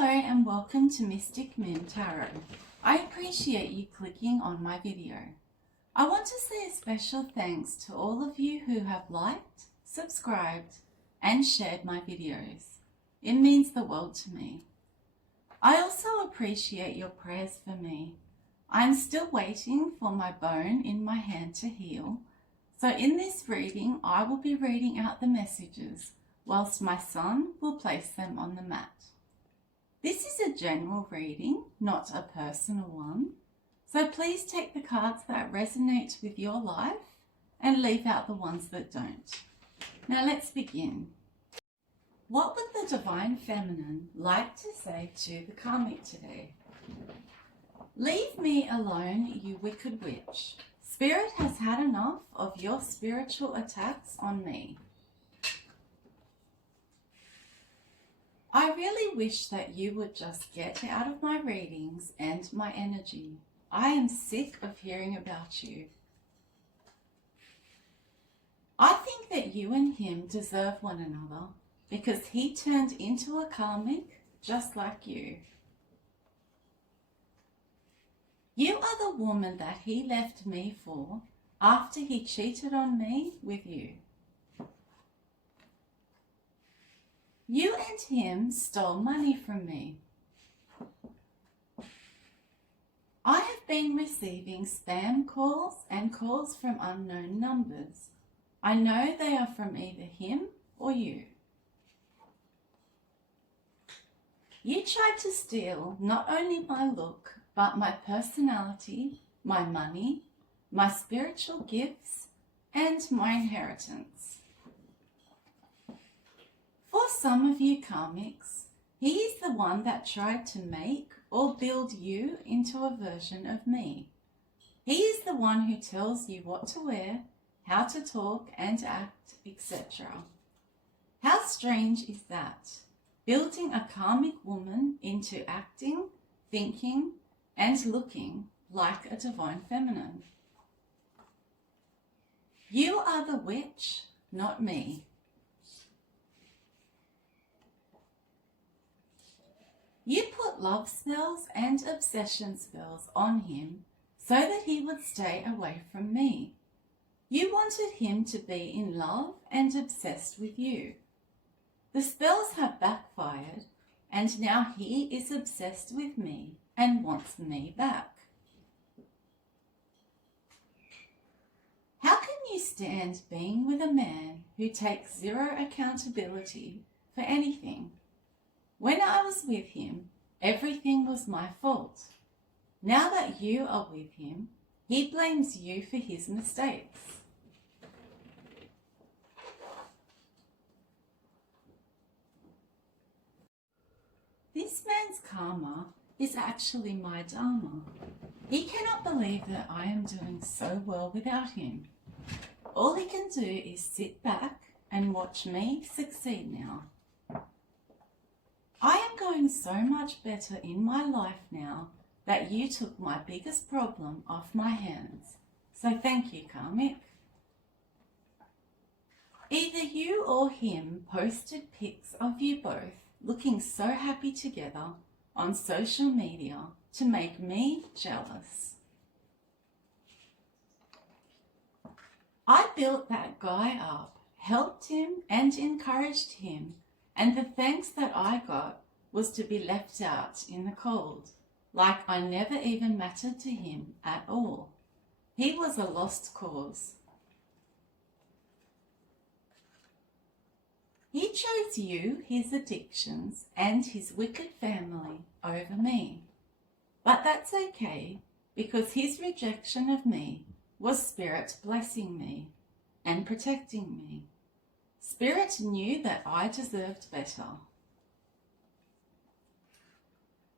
Hello and welcome to Mystic Moon Tarot. I appreciate you clicking on my video. I want to say a special thanks to all of you who have liked, subscribed and shared my videos. It means the world to me. I also appreciate your prayers for me. I'm still waiting for my bone in my hand to heal. So in this reading, I will be reading out the messages whilst my son will place them on the mat. This is a general reading, not a personal one. So please take the cards that resonate with your life and leave out the ones that don't. Now let's begin. What would the Divine Feminine like to say to the Karmic today? Leave me alone, you wicked witch. Spirit has had enough of your spiritual attacks on me. I really wish that you would just get out of my readings and my energy. I am sick of hearing about you. I think that you and him deserve one another because he turned into a karmic just like you. You are the woman that he left me for after he cheated on me with you. You and him stole money from me. I have been receiving spam calls and calls from unknown numbers. I know they are from either him or you. You tried to steal not only my look, but my personality, my money, my spiritual gifts, and my inheritance. For some of you karmics, he is the one that tried to make or build you into a version of me. He is the one who tells you what to wear, how to talk and act, etc. How strange is that? Building a karmic woman into acting, thinking, and looking like a Divine Feminine. You are the witch, not me. You put love spells and obsession spells on him so that he would stay away from me. You wanted him to be in love and obsessed with you. The spells have backfired and now he is obsessed with me and wants me back. How can you stand being with a man who takes zero accountability for anything? When I was with him, everything was my fault. Now that you are with him, he blames you for his mistakes. This man's karma is actually my dharma. He cannot believe that I am doing so well without him. All he can do is sit back and watch me succeed now. I am going so much better in my life now that you took my biggest problem off my hands. So thank you, karmic. Either you or him posted pics of you both looking so happy together on social media to make me jealous. I built that guy up, helped him and encouraged him, and the thanks that I got was to be left out in the cold, like I never even mattered to him at all. He was a lost cause. He chose you, his addictions, and his wicked family over me. But that's okay, because his rejection of me was Spirit blessing me and protecting me. Spirit knew that I deserved better.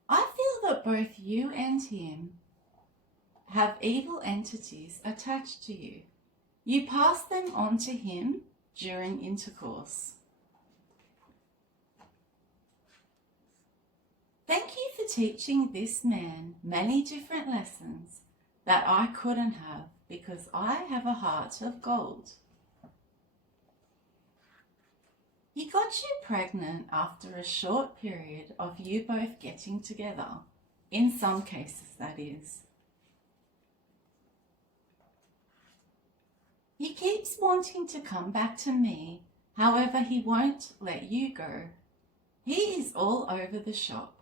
I feel that both you and him have evil entities attached to you. You pass them on to him during intercourse. Thank you for teaching this man many different lessons that I couldn't have because I have a heart of gold. He got you pregnant after a short period of you both getting together. In some cases, that is. He keeps wanting to come back to me, however he won't let you go. He is all over the shop.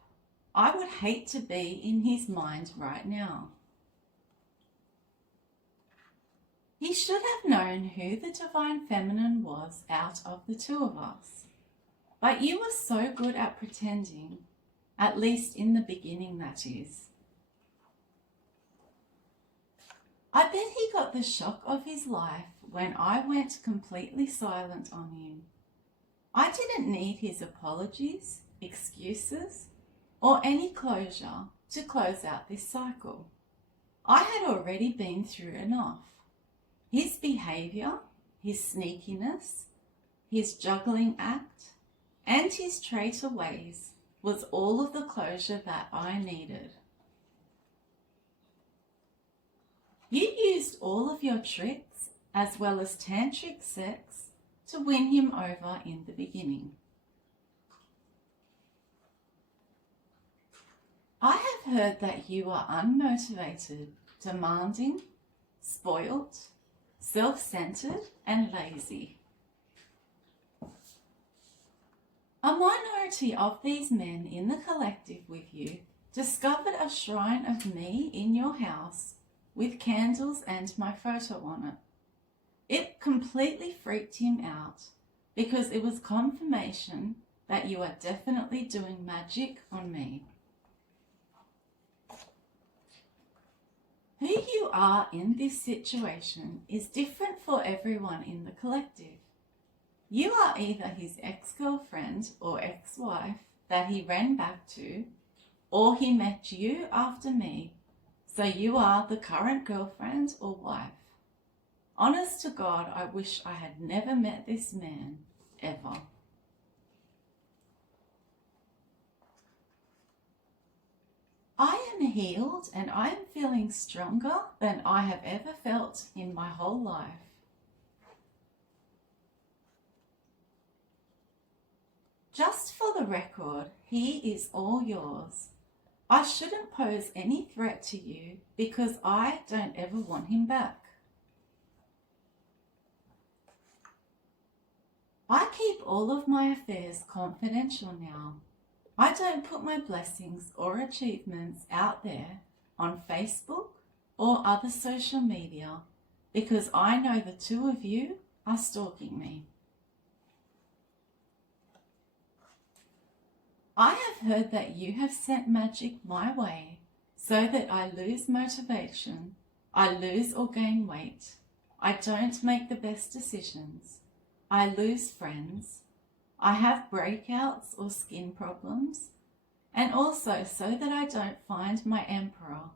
I would hate to be in his mind right now. He should have known who the Divine Feminine was out of the two of us. But you were so good at pretending, at least in the beginning, that is. I bet he got the shock of his life when I went completely silent on him. I didn't need his apologies, excuses, or any closure to close out this cycle. I had already been through enough. His behaviour, his sneakiness, his juggling act, and his traitor ways was all of the closure that I needed. You used all of your tricks as well as tantric sex to win him over in the beginning. I have heard that you are unmotivated, demanding, spoilt, self-centered and lazy. A minority of these men in the collective with you discovered a shrine of me in your house with candles and my photo on it. It completely freaked him out because it was confirmation that you are definitely doing magic on me. Who you are in this situation is different for everyone in the collective. You are either his ex-girlfriend or ex-wife that he ran back to, or he met you after me, so you are the current girlfriend or wife. Honest to God, I wish I had never met this man, ever. I am healed and I am feeling stronger than I have ever felt in my whole life. Just for the record, he is all yours. I shouldn't pose any threat to you because I don't ever want him back. I keep all of my affairs confidential now. I don't put my blessings or achievements out there on Facebook or other social media because I know the two of you are stalking me. I have heard that you have sent magic my way so that I lose motivation, I lose or gain weight, I don't make the best decisions, I lose friends, I have breakouts or skin problems, and also so that I don't find my Emperor,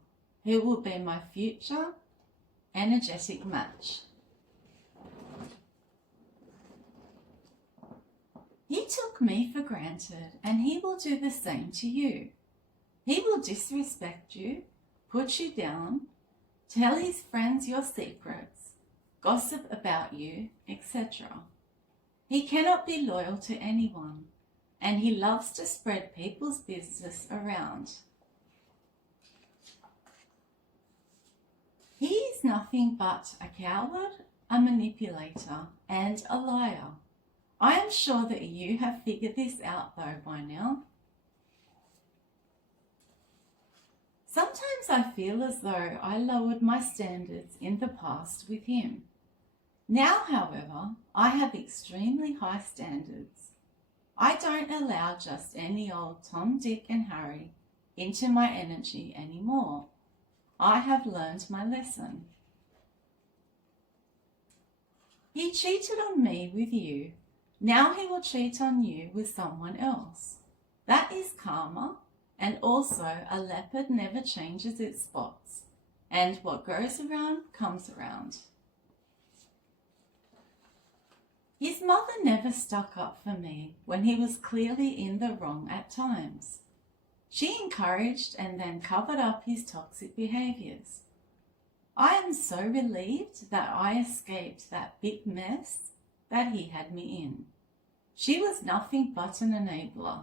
who will be my future energetic match. He took me for granted and he will do the same to you. He will disrespect you, put you down, tell his friends your secrets, gossip about you, etc. He cannot be loyal to anyone, and he loves to spread people's business around. He is nothing but a coward, a manipulator, and a liar. I am sure that you have figured this out though by now. Sometimes I feel as though I lowered my standards in the past with him. Now, however, I have extremely high standards. I don't allow just any old Tom, Dick and Harry into my energy anymore. I have learned my lesson. He cheated on me with you. Now he will cheat on you with someone else. That is karma, and also a leopard never changes its spots, and what goes around comes around. His mother never stuck up for me when he was clearly in the wrong at times. She encouraged and then covered up his toxic behaviours. I am so relieved that I escaped that big mess that he had me in. She was nothing but an enabler.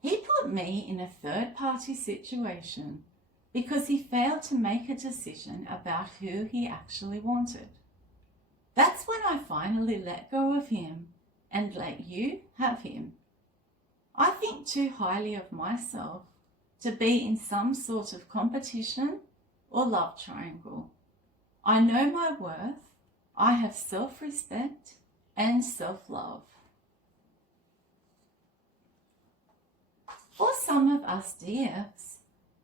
He put me in a third-party situation because he failed to make a decision about who he actually wanted. That's when I finally let go of him and let you have him. I think too highly of myself to be in some sort of competition or love triangle. I know my worth, I have self-respect and self-love. For some of us DFs,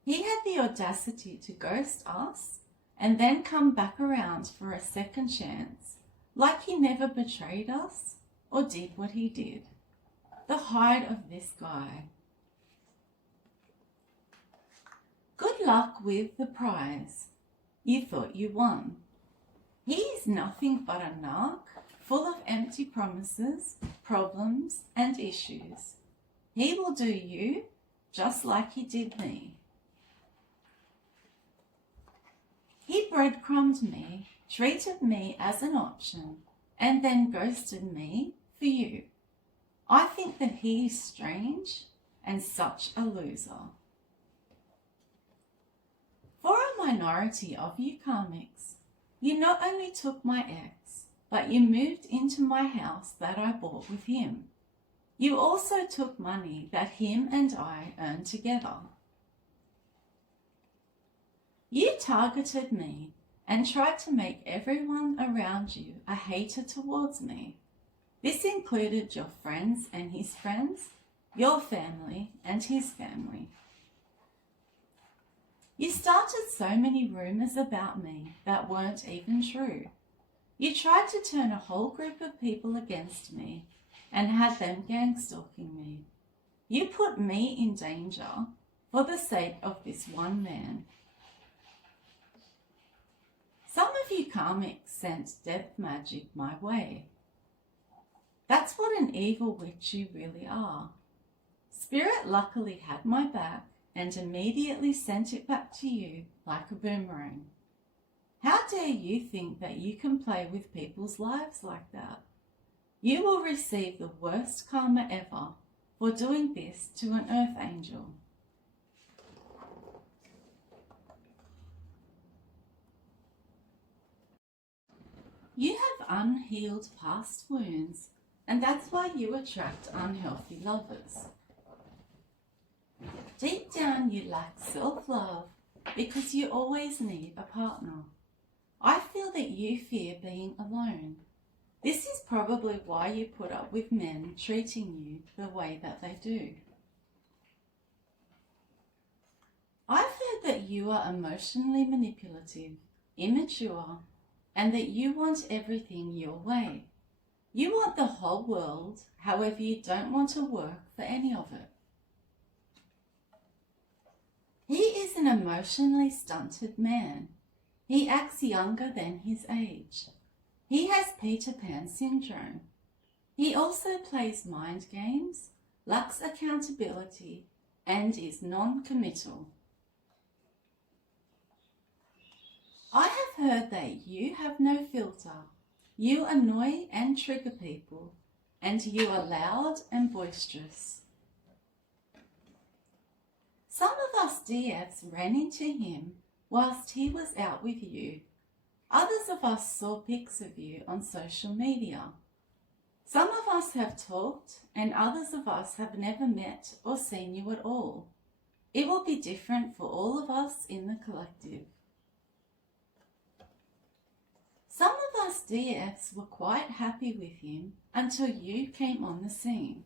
he had the audacity to ghost us and then come back around for a second chance, like he never betrayed us or did what he did. The height of this guy. Good luck with the prize you thought you won. He is nothing but a narc, full of empty promises, problems and issues. He will do you just like he did me. He breadcrumbed me, treated me as an option, and then ghosted me for you. I think that he is strange and such a loser. For a minority of you karmics, you not only took my ex, but you moved into my house that I bought with him. You also took money that him and I earned together. You targeted me and tried to make everyone around you a hater towards me. This included your friends and his friends, your family and his family. You started so many rumors about me that weren't even true. You tried to turn a whole group of people against me and had them gang stalking me. You put me in danger for the sake of this one man. Some of you karmics sent death magic my way. That's what an evil witch you really are. Spirit luckily had my back and immediately sent it back to you like a boomerang. How dare you think that you can play with people's lives like that? You will receive the worst karma ever for doing this to an earth angel. You have unhealed past wounds, and that's why you attract unhealthy lovers. Deep down you lack self-love because you always need a partner. I feel that you fear being alone. This is probably why you put up with men treating you the way that they do. I've heard that you are emotionally manipulative, immature, and that you want everything your way. You want the whole world, however you don't want to work for any of it. He is an emotionally stunted man. He acts younger than his age. He has Peter Pan syndrome. He also plays mind games, lacks accountability, and is non-committal. I have heard that you have no filter. You annoy and trigger people, and you are loud and boisterous. Some of us DFs ran into him whilst he was out with you. Others of us saw pics of you on social media. Some of us have talked and others of us have never met or seen you at all. It will be different for all of us in the collective. Some of us DFs were quite happy with him until you came on the scene.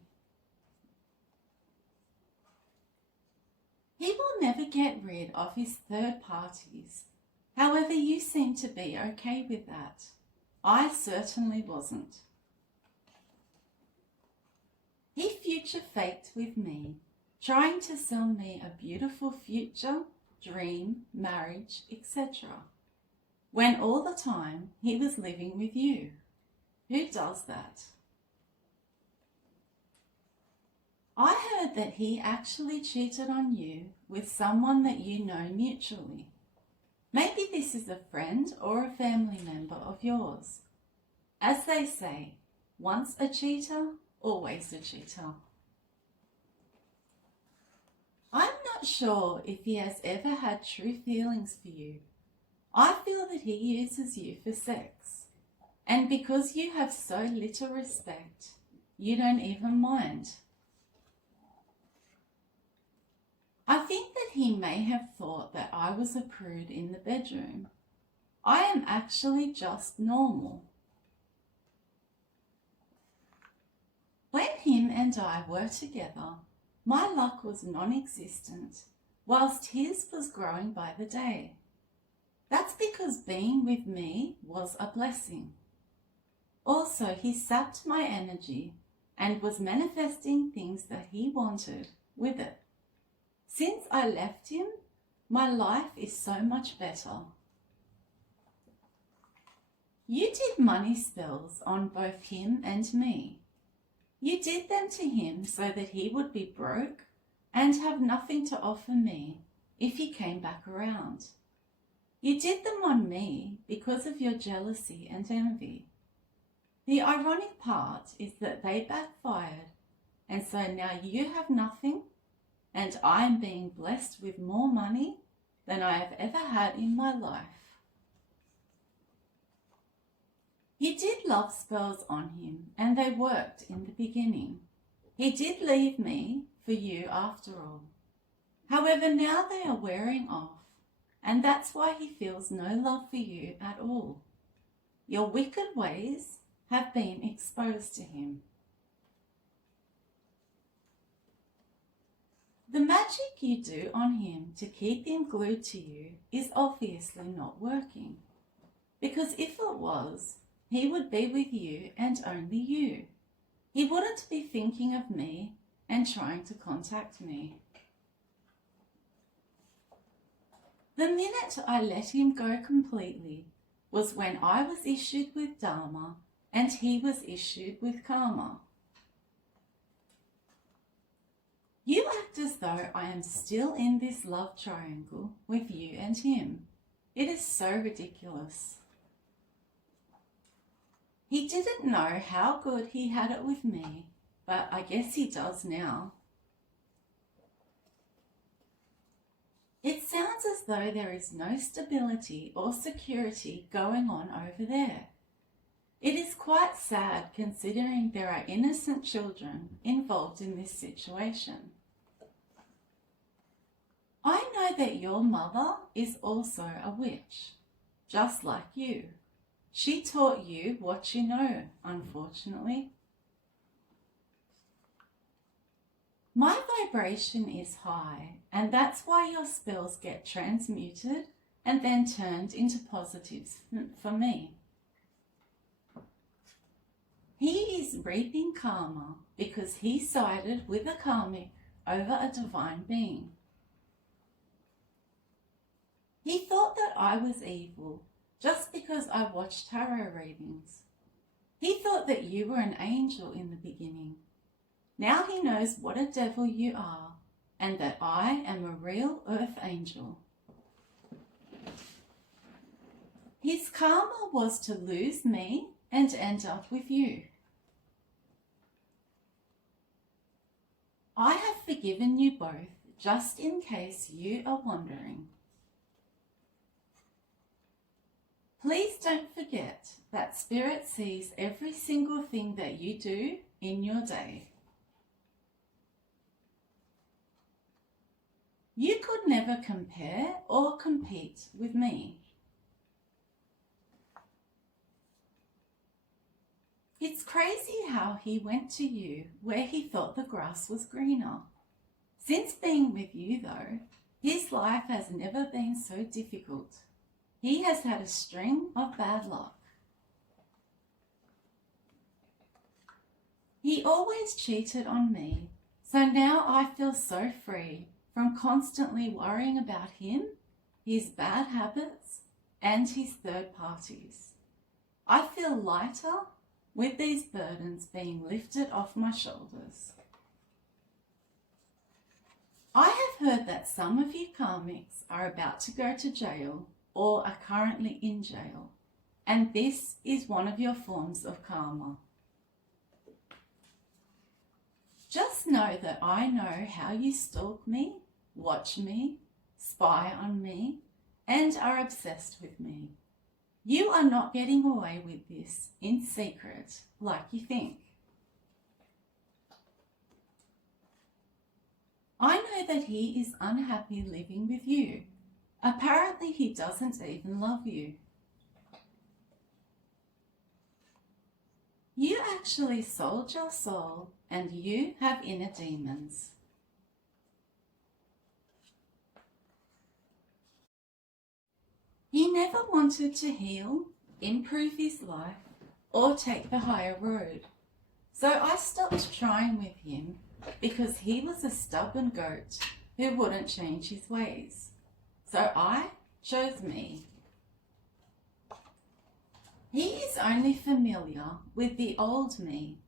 He will never get rid of his third parties. However, you seem to be okay with that. I certainly wasn't. He future faked with me, trying to sell me a beautiful future, dream, marriage, etc. when all the time he was living with you. Who does that? I heard that he actually cheated on you with someone that you know mutually. Maybe this is a friend or a family member of yours. As they say, once a cheater, always a cheater. I'm not sure if he has ever had true feelings for you. I feel that he uses you for sex. And because you have so little respect, you don't even mind. I think that he may have thought that I was a prude in the bedroom. I am actually just normal. When him and I were together, my luck was non-existent, whilst his was growing by the day. That's because being with me was a blessing. Also, he sapped my energy and was manifesting things that he wanted with it. Since I left him, my life is so much better. You did money spells on both him and me. You did them to him so that he would be broke and have nothing to offer me if he came back around. You did them on me because of your jealousy and envy. The ironic part is that they backfired, and so now you have nothing, and I am being blessed with more money than I have ever had in my life. You did love spells on him, and they worked in the beginning. He did leave me for you after all. However, now they are wearing off, and that's why he feels no love for you at all. Your wicked ways have been exposed to him. The magic you do on him to keep him glued to you is obviously not working, because if it was, he would be with you and only you. He wouldn't be thinking of me and trying to contact me. The minute I let him go completely was when I was issued with Dharma and he was issued with Karma. You act as though I am still in this love triangle with you and him. It is so ridiculous. He didn't know how good he had it with me, but I guess he does now. It sounds as though there is no stability or security going on over there. It is quite sad considering there are innocent children involved in this situation. I know that your mother is also a witch, just like you. She taught you what you know, unfortunately. My vibration is high, and that's why your spells get transmuted and then turned into positives for me. He is reaping karma because he sided with a karmic over a divine being. He thought that I was evil just because I watched tarot readings. He thought that you were an angel in the beginning. Now he knows what a devil you are and that I am a real earth angel. His karma was to lose me and end up with you. I have forgiven you both just in case you are wondering. Please don't forget that Spirit sees every single thing that you do in your day. You could never compare or compete with me. It's crazy how he went to you where he thought the grass was greener. Since being with you though, his life has never been so difficult. He has had a string of bad luck. He always cheated on me, so now I feel so free from constantly worrying about him, his bad habits, and his third parties. I feel lighter with these burdens being lifted off my shoulders. I have heard that some of you karmics are about to go to jail or are currently in jail. and this is one of your forms of karma. Just know that I know how you stalk me, watch me, spy on me, and are obsessed with me. You are not getting away with this in secret like you think. I know that he is unhappy living with you. Apparently he doesn't even love you. You actually sold your soul and you have inner demons. He never wanted to heal, improve his life, or take the higher road. So I stopped trying with him because he was a stubborn goat who wouldn't change his ways. So I chose me. He is only familiar with the old me.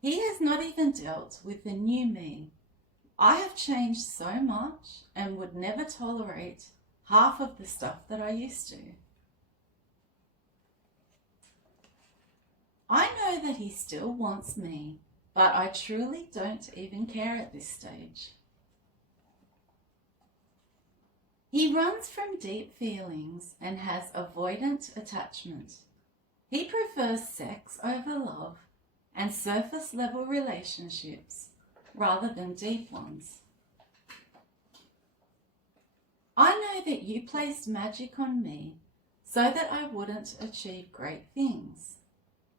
He has not even dealt with the new me. I have changed so much and would never tolerate half of the stuff that I used to. I know that he still wants me, but I truly don't even care at this stage. He runs from deep feelings and has avoidant attachment. He prefers sex over love and surface level relationships rather than deep ones. I know that you placed magic on me so that I wouldn't achieve great things.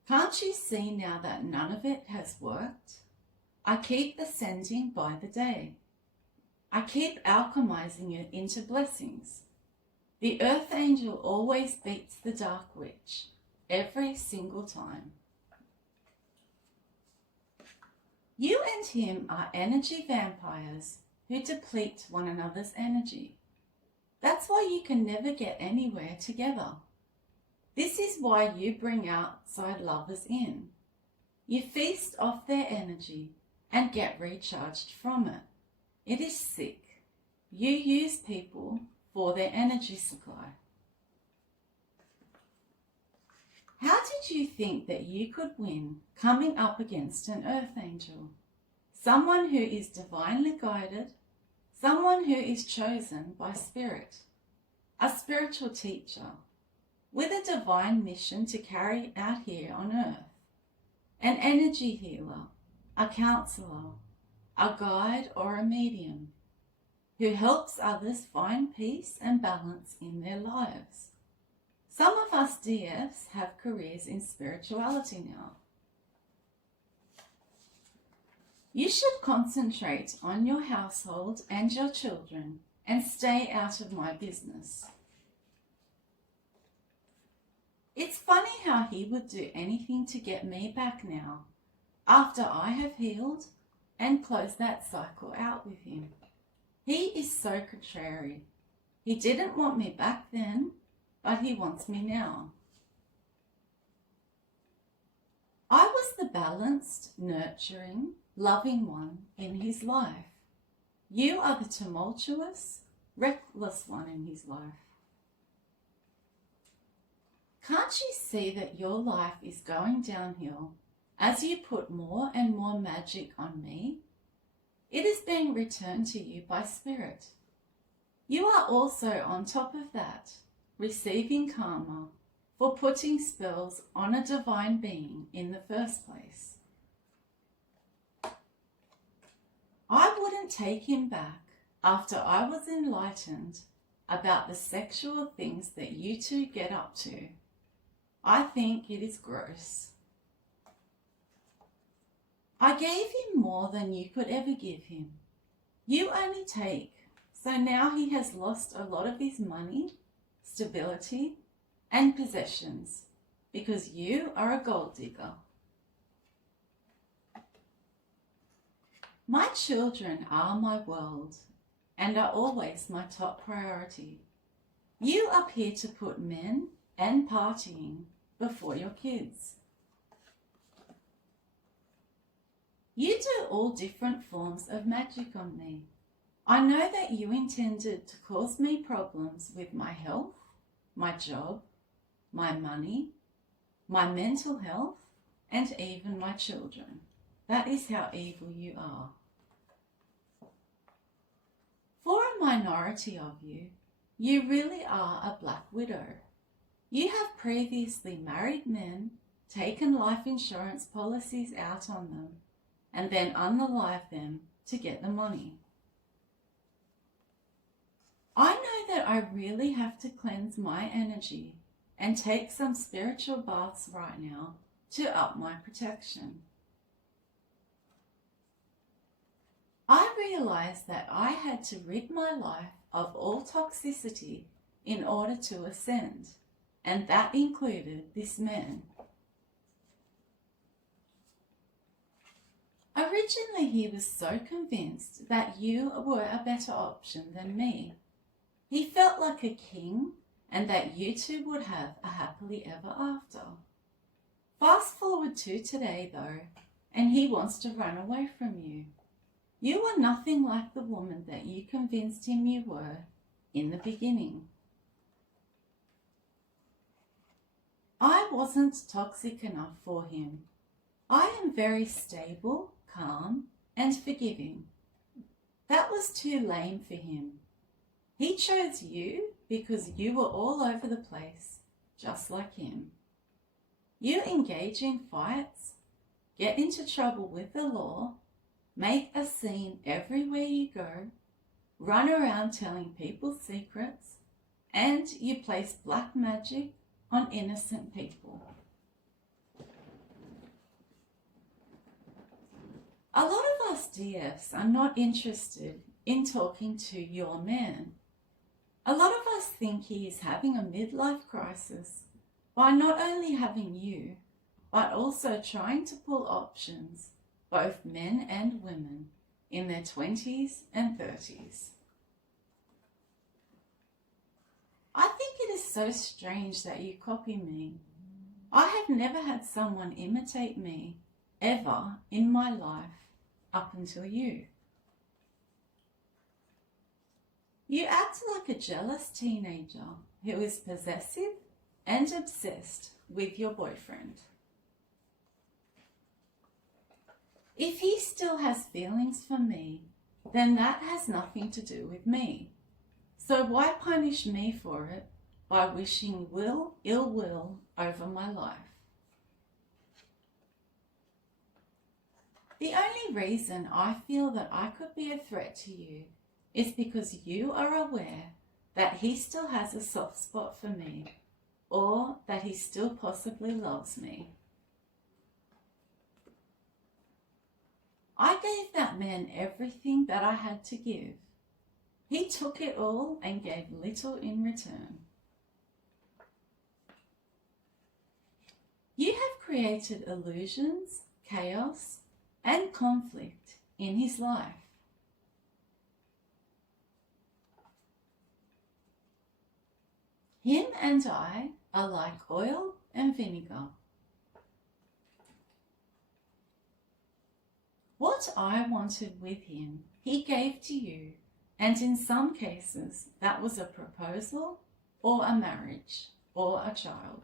Can't you see now that none of it has worked? I keep ascending by the day. I keep alchemizing it into blessings. The earth angel always beats the dark witch, every single time. You and him are energy vampires who deplete one another's energy. That's why you can never get anywhere together. This is why you bring outside lovers in. You feast off their energy and get recharged from it. It is sick. You use people for their energy supply. How did you think that you could win coming up against an earth angel? Someone who is divinely guided, someone who is chosen by spirit, a spiritual teacher with a divine mission to carry out here on earth, an energy healer, a counselor, a guide or a medium who helps others find peace and balance in their lives. Some of us DFs have careers in spirituality now. You should concentrate on your household and your children and stay out of my business. It's funny how he would do anything to get me back now, after I have healed and closed that cycle out with him. He is so contrary. He didn't want me back then, but he wants me now. I was the balanced, nurturing, loving one in his life. You are the tumultuous, reckless one in his life. Can't you see that your life is going downhill as you put more and more magic on me? It is being returned to you by spirit. You are also on top of that, receiving karma for putting spells on a divine being in the first place. I wouldn't take him back after I was enlightened about the sexual things that you two get up to. I think it is gross. I gave him more than you could ever give him. You only take, so now he has lost a lot of his money, stability, and possessions because you are a gold digger. My children are my world and are always my top priority. You appear to put men and partying before your kids. You do all different forms of magic on me. I know that you intended to cause me problems with my health, my job, my money, my mental health, and even my children. That is how evil you are. For a minority of you, you really are a black widow. You have previously married men, taken life insurance policies out on them, and then unalived them to get the money. I know that I really have to cleanse my energy and take some spiritual baths right now to up my protection. I realized that I had to rid my life of all toxicity in order to ascend, and that included this man. Originally, he was so convinced that you were a better option than me. He felt like a king and that you two would have a happily ever after. Fast forward to today though, and he wants to run away from you. You are nothing like the woman that you convinced him you were in the beginning. I wasn't toxic enough for him. I am very stable, calm, and forgiving. That was too lame for him. He chose you because you were all over the place, just like him. You engage in fights, get into trouble with the law, make a scene everywhere you go, run around telling people secrets, and you place black magic on innocent people. A lot of us DFs are not interested in talking to your man. A lot of us think he is having a midlife crisis by not only having you, but also trying to pull options, both men and women, in their 20s and 30s. I think it is so strange that you copy me. I have never had someone imitate me, ever, in my life, up until you. You act like a jealous teenager who is possessive and obsessed with your boyfriend. If he still has feelings for me, then that has nothing to do with me. So why punish me for it by wishing ill will over my life? The only reason I feel that I could be a threat to you is because you are aware that he still has a soft spot for me, or that he still possibly loves me. I gave that man everything that I had to give. He took it all and gave little in return. You have created illusions, chaos, and conflict in his life. Him and I are like oil and vinegar. What I wanted with him, he gave to you, and in some cases that was a proposal or a marriage or a child.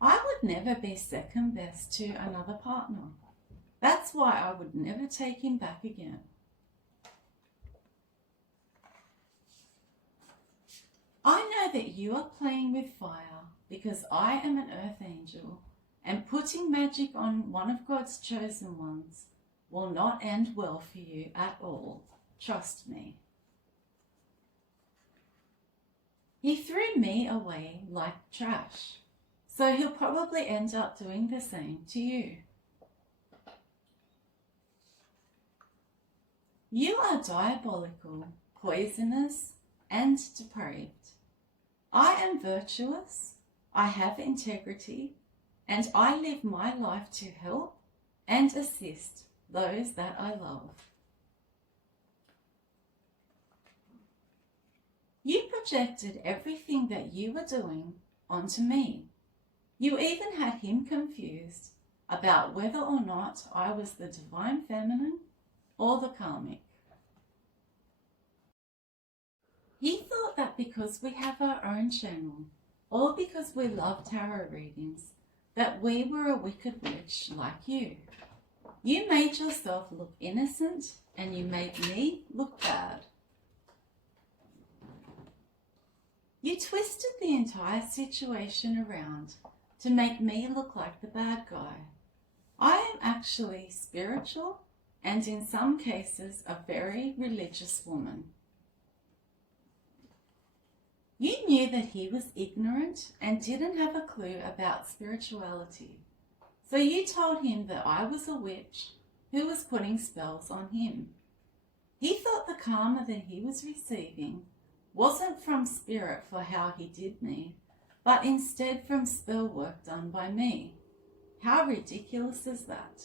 I would never be second best to another partner. That's why I would never take him back again. I know that you are playing with fire because I am an earth angel, and putting magic on one of God's chosen ones will not end well for you at all. Trust me. He threw me away like trash, so he'll probably end up doing the same to you. You are diabolical, poisonous, and depraved. I am virtuous, I have integrity, and I live my life to help and assist those that I love. You projected everything that you were doing onto me. You even had him confused about whether or not I was the divine feminine or the karmic. He thought that because we have our own channel, all because we love tarot readings, that we were a wicked witch like you. You made yourself look innocent and you made me look bad. You twisted the entire situation around to make me look like the bad guy. I am actually spiritual and in some cases a very religious woman. You knew that he was ignorant and didn't have a clue about spirituality. So you told him that I was a witch who was putting spells on him. He thought the karma that he was receiving wasn't from spirit for how he did me, but instead from spell work done by me. How ridiculous is that?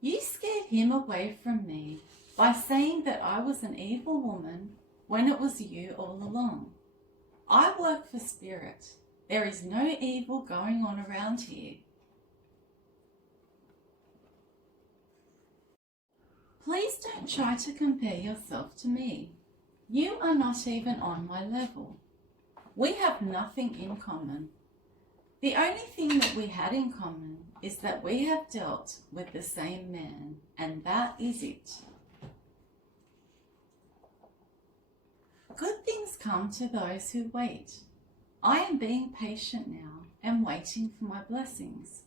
You scared him away from me by saying that I was an evil woman when it was you all along. I work for spirit. There is no evil going on around here. Please don't try to compare yourself to me. You are not even on my level. We have nothing in common. The only thing that we had in common is that we have dealt with the same man, and that is it. Good things come to those who wait. I am being patient now and waiting for my blessings.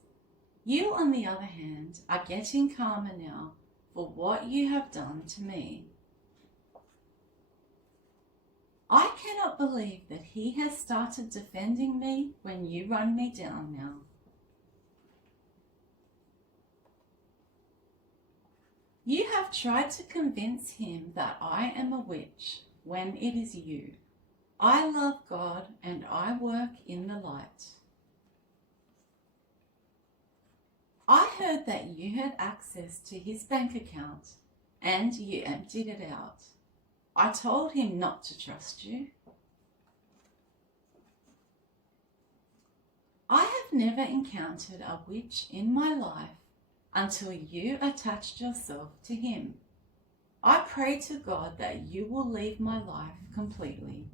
You, on the other hand, are getting karma now for what you have done to me. I cannot believe that he has started defending me when you run me down now. You have tried to convince him that I am a witch when it is you. I love God and I work in the light. I heard that you had access to his bank account and you emptied it out. I told him not to trust you. I have never encountered a witch in my life until you attached yourself to him. I pray to God that you will leave my life completely.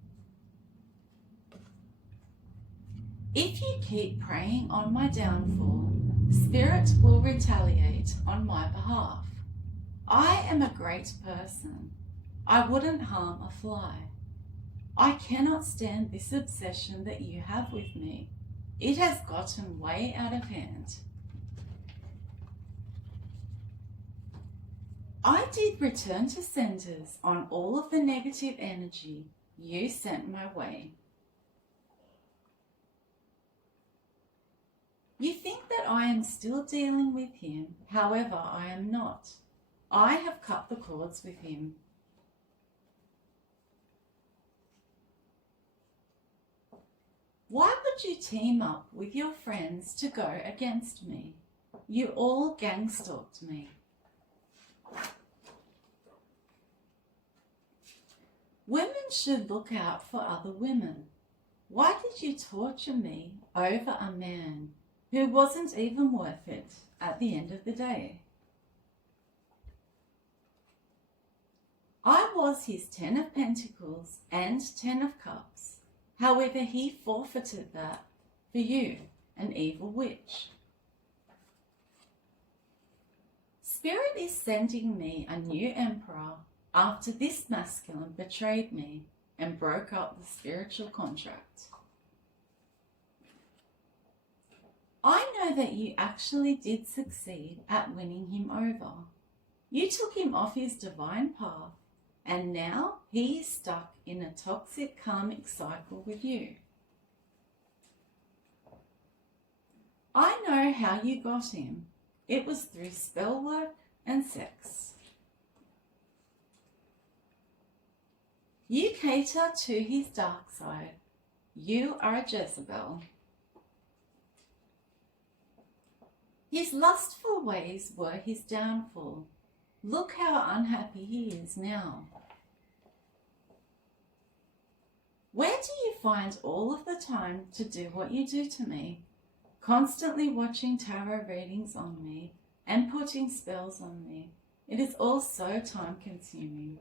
If you keep praying on my downfall, Spirit will retaliate on my behalf. I am a great person. I wouldn't harm a fly. I cannot stand this obsession that you have with me. It has gotten way out of hand. I did return to senders on all of the negative energy you sent my way. You think that I am still dealing with him, however I am not. I have cut the cords with him. Why would you team up with your friends to go against me? You all gang-stalked me. Women should look out for other women. Why did you torture me over a man who wasn't even worth it at the end of the day? I was his 10 of Pentacles and 10 of Cups. However, he forfeited that for you, an evil witch. Spirit is sending me a new emperor after this masculine betrayed me and broke up the spiritual contract. I know that you actually did succeed at winning him over. You took him off his divine path, and now he is stuck in a toxic karmic cycle with you. I know how you got him. It was through spell work and sex. You cater to his dark side. You are a Jezebel. His lustful ways were his downfall. Look how unhappy he is now. Where do you find all of the time to do what you do to me? Constantly watching tarot readings on me and putting spells on me. It is all so time consuming.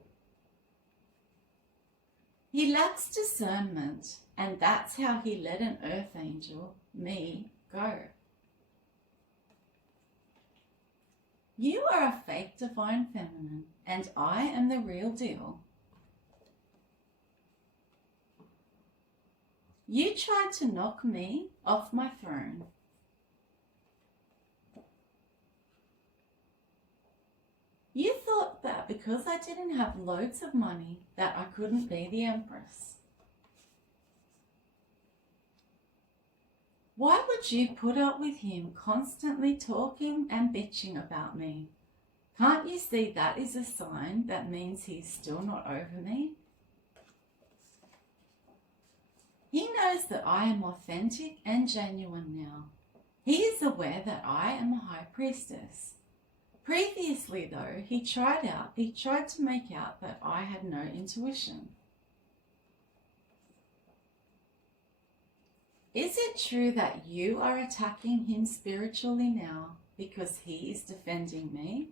He lacks discernment, and that's how he let an earth angel, me, go. You are a fake divine feminine, and I am the real deal. You tried to knock me off my throne. You thought that because I didn't have loads of money that I couldn't be the Empress. Why would you put up with him constantly talking and bitching about me? Can't you see that is a sign that means he's still not over me? He knows that I am authentic and genuine now. He is aware that I am a high priestess. Previously though, he tried to make out that I had no intuition. Is it true that you are attacking him spiritually now because he is defending me?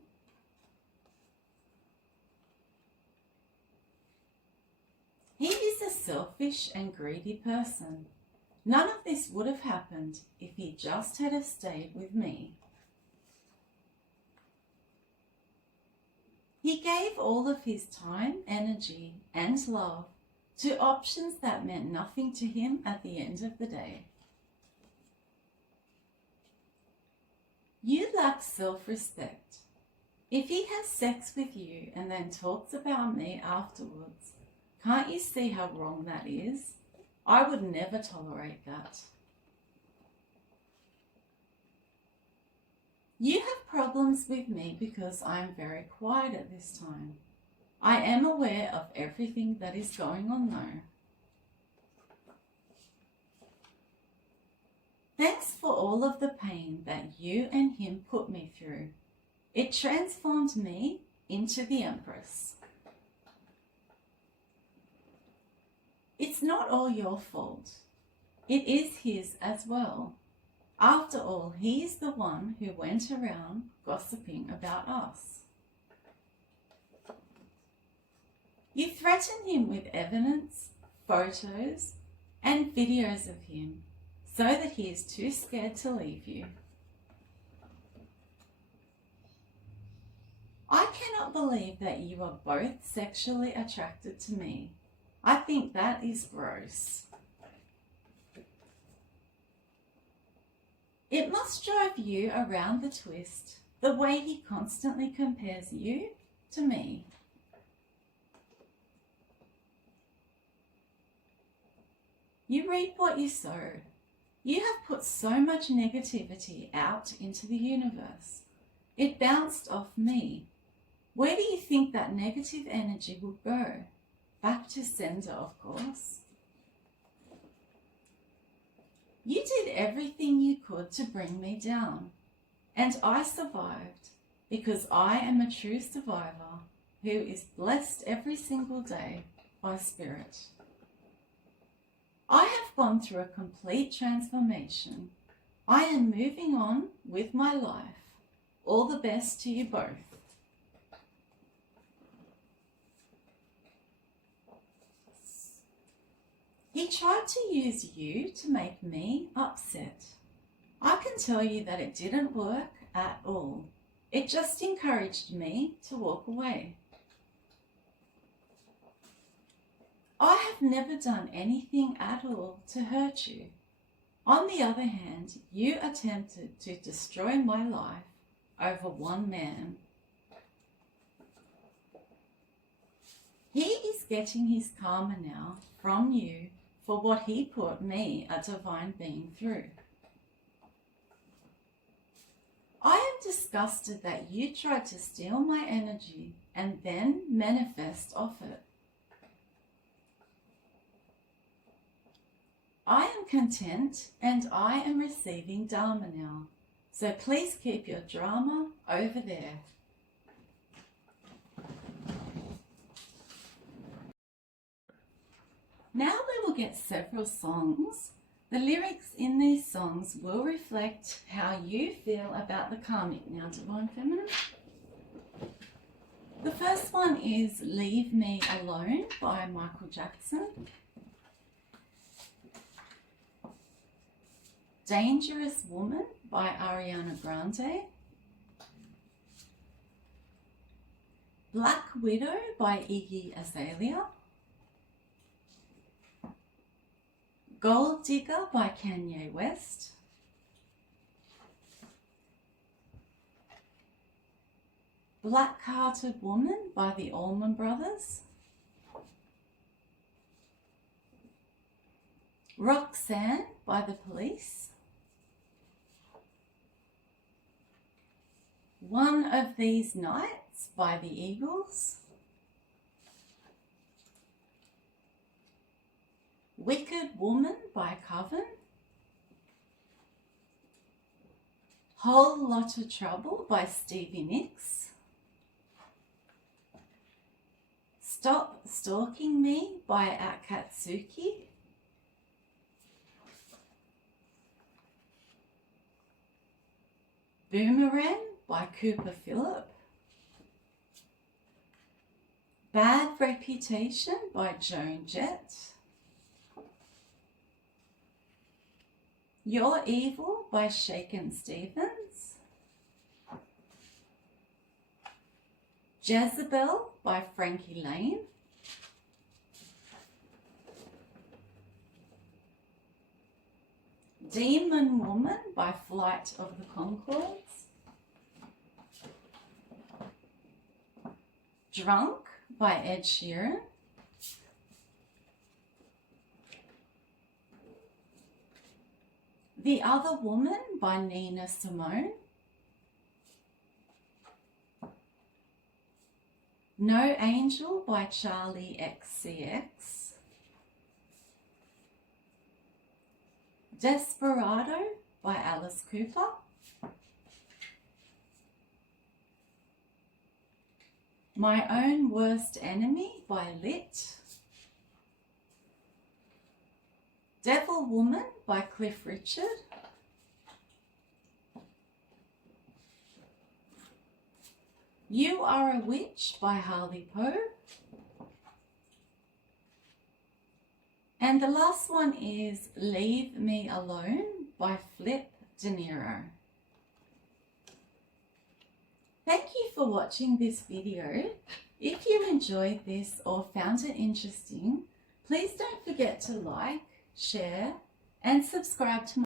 He is a selfish and greedy person. None of this would have happened if he just had have stayed with me. He gave all of his time, energy, and love to options that meant nothing to him at the end of the day. You lack self-respect. If he has sex with you and then talks about me afterwards, can't you see how wrong that is? I would never tolerate that. You have problems with me because I am very quiet at this time. I am aware of everything that is going on though. Thanks for all of the pain that you and him put me through. It transformed me into the Empress. It's not all your fault. It is his as well. After all, he is the one who went around gossiping about us. You threaten him with evidence, photos, and videos of him so that he is too scared to leave you. I cannot believe that you are both sexually attracted to me. I think that is gross. It must drive you around the twist, the way he constantly compares you to me. You reap what you sow. You have put so much negativity out into the universe. It bounced off me. Where do you think that negative energy will go? Back to sender, of course. You did everything you could to bring me down, and I survived because I am a true survivor who is blessed every single day by Spirit. I have gone through a complete transformation. I am moving on with my life. All the best to you both. He tried to use you to make me upset. I can tell you that it didn't work at all. It just encouraged me to walk away. I have never done anything at all to hurt you. On the other hand, you attempted to destroy my life over one man. He is getting his karma now from you for what he put me, a divine being, through. I am disgusted that you tried to steal my energy and then manifest off it. I am content and I am receiving Dharma now, so please keep your drama over there. Now we will get several songs. The lyrics in these songs will reflect how you feel about the karmic now, Divine Feminine. The first one is Leave Me Alone by Michael Jackson. Dangerous Woman by Ariana Grande. Black Widow by Iggy Azalea. Gold Digger by Kanye West. Black-Hearted Woman by the Allman Brothers. Roxanne by the Police. One of These Nights by the Eagles. Wicked Woman by Coven. Whole Lot of Trouble by Stevie Nicks. Stop Stalking Me by Akatsuki. Boomerang by Cooper Phillip. Bad Reputation by Joan Jett. You're Evil by Shakin' Stevens. Jezebel by Frankie Lane. Demon Woman by Flight of the Conchords. Drunk by Ed Sheeran. The Other Woman by Nina Simone. No Angel by Charlie XCX. Desperado by Alice Cooper. My Own Worst Enemy by Lit. Devil Woman by Cliff Richard. You Are a Witch by Harley Poe. And the last one is Leave Me Alone by Flip De Niro. Thank you for watching this video. If you enjoyed this or found it interesting, please don't forget to like, share, and subscribe to my